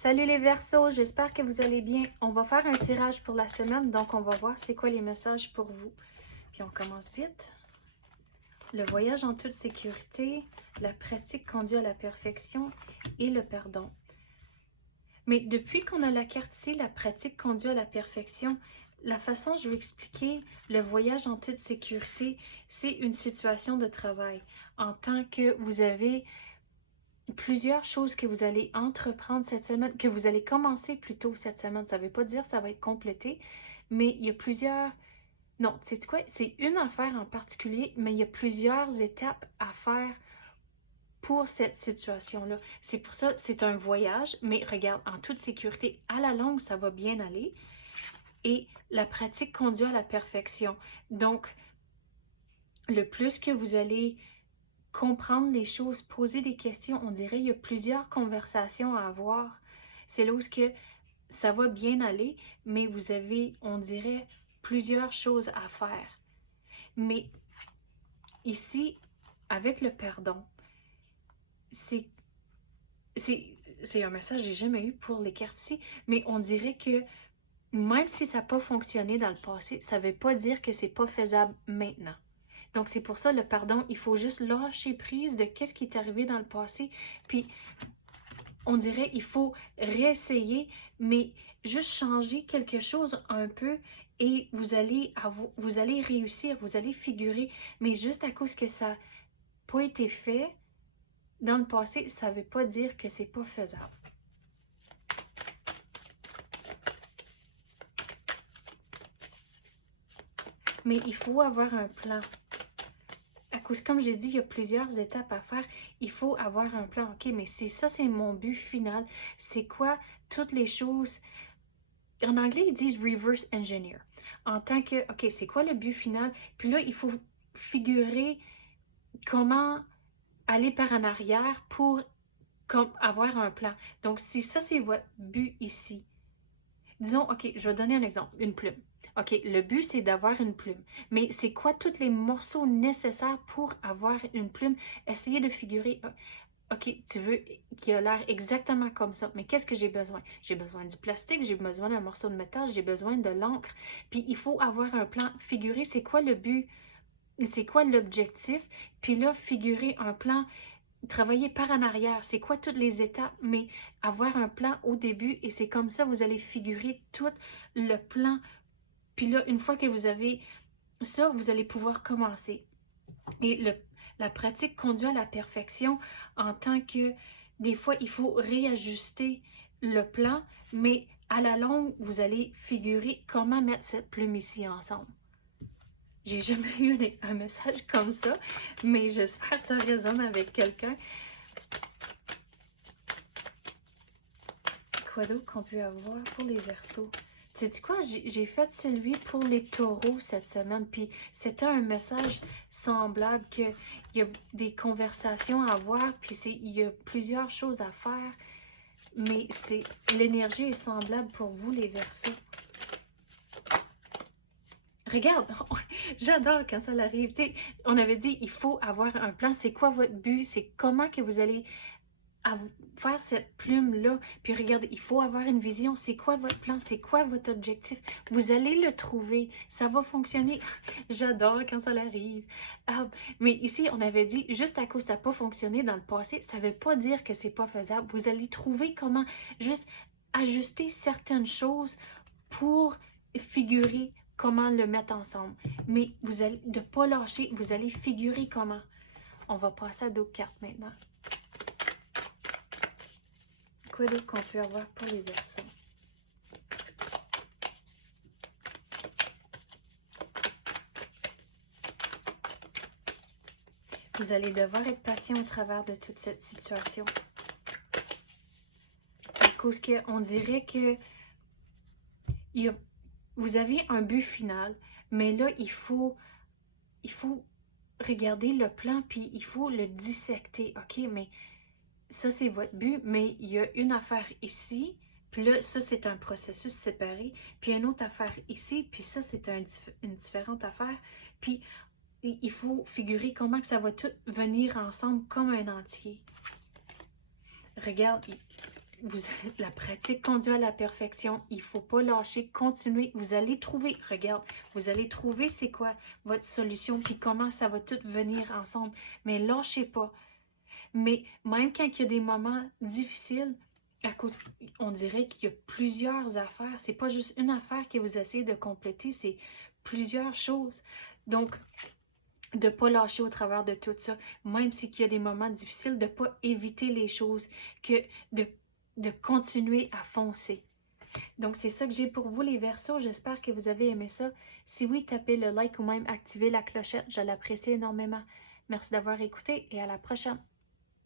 Salut les Verseaux, j'espère que vous allez bien. On va faire un tirage pour la semaine, donc on va voir c'est quoi les messages pour vous. Puis on commence vite. Le voyage en toute sécurité, la pratique conduit à la perfection et le pardon. Mais depuis qu'on a la carte ici, la pratique conduit à la perfection, la façon dont je vais expliquer le voyage en toute sécurité, c'est une situation de travail. En tant que vous avez plusieurs choses que vous allez entreprendre cette semaine, que vous allez commencer plutôt cette semaine. Ça ne veut pas dire que ça va être complété, mais il y a plusieurs... Non, c'est quoi? C'est une affaire en particulier, mais il y a plusieurs étapes à faire pour cette situation-là. C'est pour ça, c'est un voyage, mais regarde, en toute sécurité, à la longue, ça va bien aller. Et la pratique conduit à la perfection. Donc, le plus que vous allez comprendre les choses, poser des questions, on dirait qu'il y a plusieurs conversations à avoir. C'est là où ça va bien aller, mais vous avez, on dirait, plusieurs choses à faire. Mais ici, avec le pardon, c'est un message que j'ai jamais eu pour les cartes ici, mais on dirait que même si ça n'a pas fonctionné dans le passé, ça ne veut pas dire que c'est pas faisable maintenant. Donc, c'est pour ça, le pardon, il faut juste lâcher prise de qu'est-ce qui est arrivé dans le passé. Puis, on dirait il faut réessayer, mais juste changer quelque chose un peu et vous allez réussir, vous allez figurer. Mais juste à cause que ça n'a pas été fait dans le passé, ça ne veut pas dire que c'est pas faisable. Mais il faut avoir un plan. À cause, comme j'ai dit, il y a plusieurs étapes à faire. Il faut avoir un plan. OK, mais si ça, c'est mon but final, c'est quoi toutes les choses... En anglais, ils disent reverse engineer. En tant que, OK, c'est quoi le but final? Puis là, il faut figurer comment aller par en arrière pour avoir un plan. Donc, si ça, c'est votre but ici, disons, OK, je vais donner un exemple, une plume. OK, le but, c'est d'avoir une plume. Mais c'est quoi tous les morceaux nécessaires pour avoir une plume? Essayez de figurer, OK, tu veux qu'il a l'air exactement comme ça, mais qu'est-ce que j'ai besoin? J'ai besoin du plastique, j'ai besoin d'un morceau de métal, j'ai besoin de l'encre. Puis il faut avoir un plan. Figurer, c'est quoi le but? C'est quoi l'objectif? Puis là, figurer un plan, travailler par en arrière. C'est quoi toutes les étapes? Mais avoir un plan au début et c'est comme ça vous allez figurer tout le plan. Puis là, une fois que vous avez ça, vous allez pouvoir commencer. Et la pratique conduit à la perfection en tant que des fois, il faut réajuster le plan, mais à la longue, vous allez figurer comment mettre cette plume ici ensemble. J'ai jamais eu un message comme ça, mais j'espère que ça résonne avec quelqu'un. Quoi d'autre qu'on peut avoir pour les Verseaux? Sais-tu quoi? J'ai fait celui pour les taureaux cette semaine, puis c'était un message semblable qu'il y a des conversations à avoir, puis il y a plusieurs choses à faire, mais l'énergie est semblable pour vous, les Verseaux. Regarde, j'adore quand ça arrive. Tu sais, on avait dit, il faut avoir un plan. C'est quoi votre but? C'est comment que vous allez faire cette plume-là. Puis regardez, il faut avoir une vision. C'est quoi votre plan? C'est quoi votre objectif? Vous allez le trouver. Ça va fonctionner. J'adore quand ça arrive. Mais ici, on avait dit, juste à cause que ça n'a pas fonctionné dans le passé, ça ne veut pas dire que c'est pas faisable. Vous allez trouver comment juste ajuster certaines choses pour figurer comment le mettre ensemble. Mais vous allez ne pas lâcher, vous allez figurer comment. On va passer à d'autres cartes maintenant. Quoi d'autre qu'on peut avoir pour les Verseaux? Vous allez devoir être patient au travers de toute cette situation. À cause qu'on dirait que vous avez un but final, mais là, il faut regarder le plan, puis il faut le dissecter. OK, mais ça, c'est votre but, mais il y a une affaire ici, puis là, ça, c'est un processus séparé, puis une autre affaire ici, puis ça, c'est une différente affaire. Puis, il faut figurer comment que ça va tout venir ensemble comme un entier. Regarde, la pratique conduit à la perfection. Il ne faut pas lâcher, continuer. Vous allez trouver, regarde, vous allez trouver c'est quoi votre solution, puis comment ça va tout venir ensemble. Mais lâchez pas. Mais même quand il y a des moments difficiles, à cause, on dirait qu'il y a plusieurs affaires. C'est pas juste une affaire que vous essayez de compléter, c'est plusieurs choses. Donc, de ne pas lâcher au travers de tout ça, même s'il y a des moments difficiles, de ne pas éviter les choses, que de continuer à foncer. Donc, c'est ça que j'ai pour vous, les Verseaux. J'espère que vous avez aimé ça. Si oui, tapez le like ou même activez la clochette. Je l'apprécie énormément. Merci d'avoir écouté et à la prochaine.